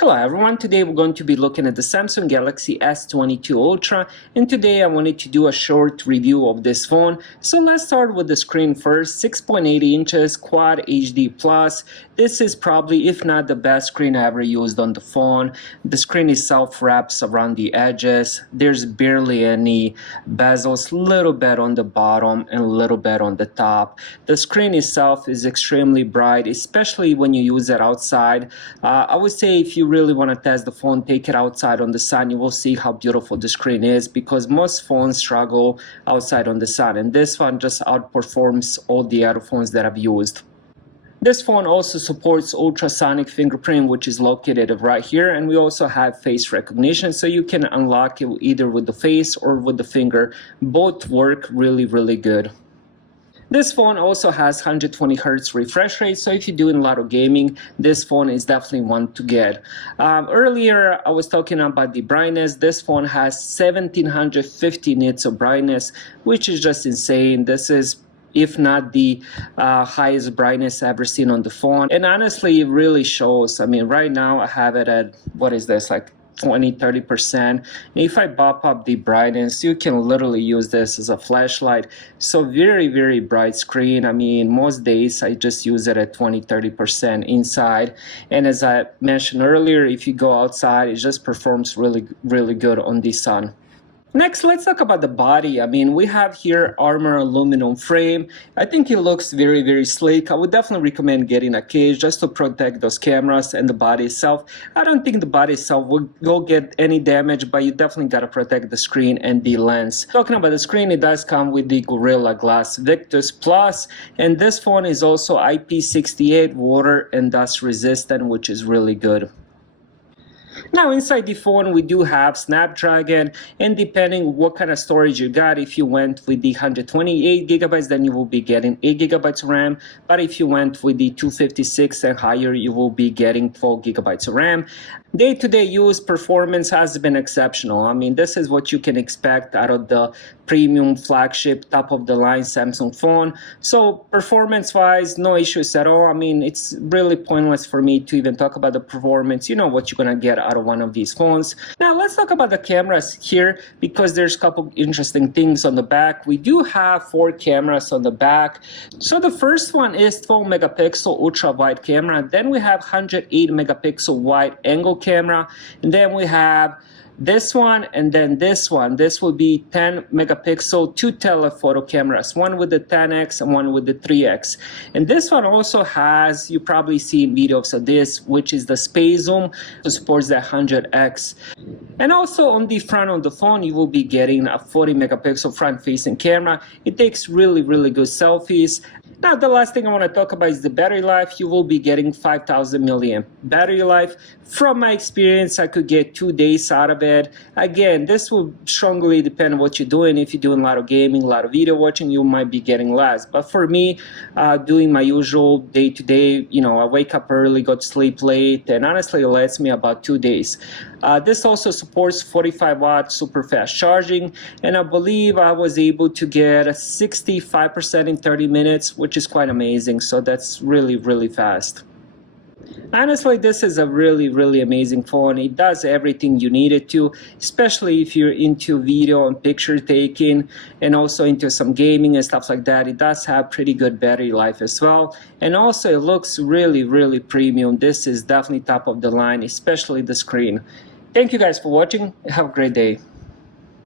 Hello everyone, today we're going to be looking at the Samsung Galaxy S22 Ultra, and today I wanted to do a short review of this phone. So let's start with the screen first. 6.8 inches Quad HD Plus. This is probably, if not the best screen I ever used on the phone. The screen itself wraps around the edges. There's barely any bezels, little bit on the bottom and a little bit on the top. The screen itself is extremely bright, especially when you use it outside. I would say if you really want to test the phone, take it outside on the sun. You will see how beautiful the screen is, because most phones struggle outside on the sun, and this one just outperforms all the other phones that I've used. This phone also supports ultrasonic fingerprint, which is located right here, and we also have face recognition, so you can unlock it either with the face or with the finger. Both work really good. This phone also has 120 Hz refresh rate, so if you're doing a lot of gaming, this phone is definitely one to get. Earlier, I was talking about the brightness. This phone has 1750 nits of brightness, which is just insane. This is, if not the highest brightness I've ever seen on the phone. And honestly, it really shows. I mean, right now I have it at, what is this, like 20-30%. If I bump up the brightness, you can literally use this as a flashlight. So very bright screen. I mean, most days I just use it at 20-30% inside, and as I mentioned earlier, if you go outside, it just performs really good on the sun. Next, let's talk about the body. I mean, we have here armor aluminum frame. I think it looks very sleek. I would definitely recommend getting a case just to protect those cameras and the body itself. I don't think the body itself will get any damage, but you definitely got to protect the screen and the lens. Talking about the screen, it does come with the Gorilla Glass Victus Plus, and this phone is also IP68 water and dust resistant, which is really good. Now inside the phone we do have Snapdragon, and depending what kind of storage you got, if you went with the 128 gigabytes, then you will be getting 8 gigabytes of RAM, but if you went with the 256 and higher, you will be getting 12 gigabytes of RAM. Day-to-day use performance has been exceptional. I mean, this is what you can expect out of the premium flagship top-of-the-line Samsung phone. So performance-wise, no issues at all. I mean, it's really pointless for me to even talk about the performance. You know what you're gonna get out of one of these phones. Now let's talk about the cameras here, because there's a couple interesting things on the back. We do have 4 cameras on the back. So the first one is 12 megapixel ultra wide camera. Then we have 108 megapixel wide angle camera, and then we have this one, and then this one. This will be 10 megapixel 2 telephoto cameras, one with the 10x and one with the 3x. And this one also has, you probably seen videos of this, which is the space zoom, to supports the 100x. And also on the front of the phone, you will be getting a 40 megapixel front facing camera. It takes really good selfies. Now the last thing I want to talk about is the battery life. You will be getting 5000 milliamp battery life. From my experience, I could get 2 days out of it. Again, this will strongly depend on what you're doing. If you're doing a lot of gaming, a lot of video watching, you might be getting less. But for me, doing my usual day-to-day, you know, I wake up early, go to sleep late, and honestly it lasts me about 2 days. This also supports 45 watt super fast charging, and I believe I was able to get 65% in 30 minutes, which is quite amazing. So that's really fast. Honestly, this is a really amazing phone. It does everything you need it to, especially if you're into video and picture taking, and also into some gaming and stuff like that. It does have pretty good battery life as well, and also it looks really premium. This is definitely top of the line, especially the screen. Thank you guys for watching. Have a great day.